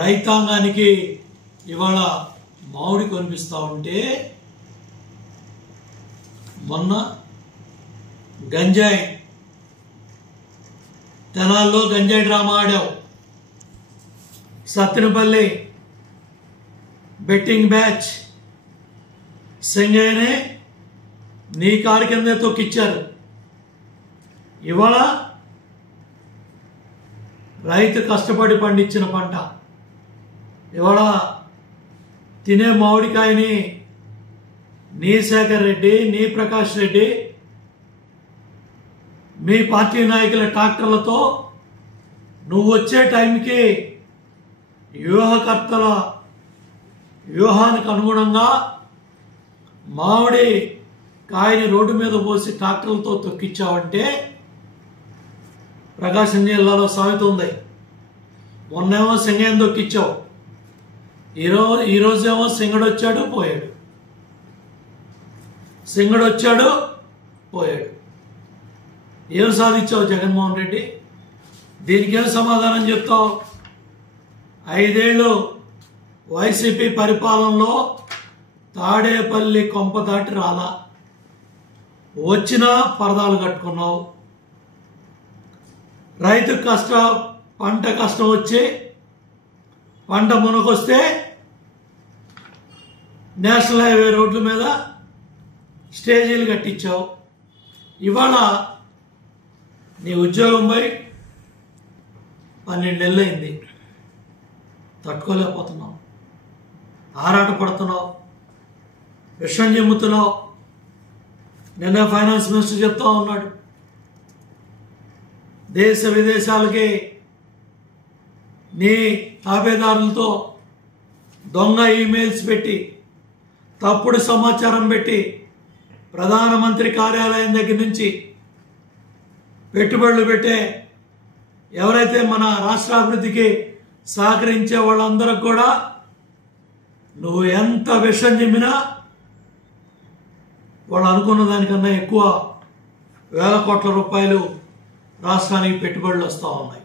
రైతాంగానికి ఇవాళ మామిడి కొనిపిస్తూ ఉంటే మొన్న గంజాయి తెనాల్లో గంజాయి డ్రామా ఆడావు. సత్తెనపల్లి బెట్టింగ్ బ్యాచ్ సింగయ్యనే నీ కారు కిందే తొక్కిచ్చారు. ఇవాళ రైతు కష్టపడి పండించిన పంట ఇవాళ తినే మామిడికాయని నీ శేఖర్ రెడ్డి, నీ ప్రకాష్ రెడ్డి, మీ పార్టీ నాయకుల ట్రాక్టర్లతో నువ్వు వచ్చే టైంకి వ్యూహకర్తల వ్యూహానికి అనుగుణంగా మామిడి కాయని రోడ్డు మీద పోసి ట్రాక్టర్లతో తొక్కిచ్చావంటే ప్రకాశం జిల్లాలో సామెత ఉంది. మొన్నేమో సింగయ్యని తొక్కిచ్చావు, ఈరోజేమో సింగడు వచ్చాడు పోయాడు, సింగడు వచ్చాడు పోయాడు. ఏం సాధించావు జగన్మోహన్ రెడ్డి? దీనికేం సమాధానం చెప్తావు? 5 ఏళ్ళు వైసీపీ పరిపాలనలో తాడేపల్లి కొంప దాటి రాలా, వచ్చినా పరదాలు కట్టుకున్నావు. రైతు పంట కష్టం వచ్చి పంట మునకొస్తే నేషనల్ హైవే రోడ్ల మీద స్టేజీలు కట్టించావు. ఇవాళ నీ ఉద్యోగం పోయి 12 నెలలు అయింది, తట్టుకోలేకపోతున్నావు, ఆరాట పడుతున్నావు, విషం చెమ్ముతున్నావు. నిన్న ఫైనాన్స్ మినిస్టర్ చెప్తా ఉన్నాడు, దేశ విదేశాలకి నీ తాబేదారులతో దొంగ ఈమెయిల్స్ పెట్టి తప్పుడు సమాచారం పెట్టి ప్రధానమంత్రి కార్యాలయం దగ్గర నుంచి పెట్టుబడులు పెట్టే ఎవరైతే మన రాష్ట్ర అభివృద్ధికి సహకరించే వాళ్ళందరికి కూడా నువ్వు ఎంత విషం చెమ్మినా వాళ్ళు అనుకున్న దానికన్నా ఎక్కువ వేల కోట్ల రూపాయలు రాష్ట్రానికి పెట్టుబడులు వస్తూ ఉన్నాయి.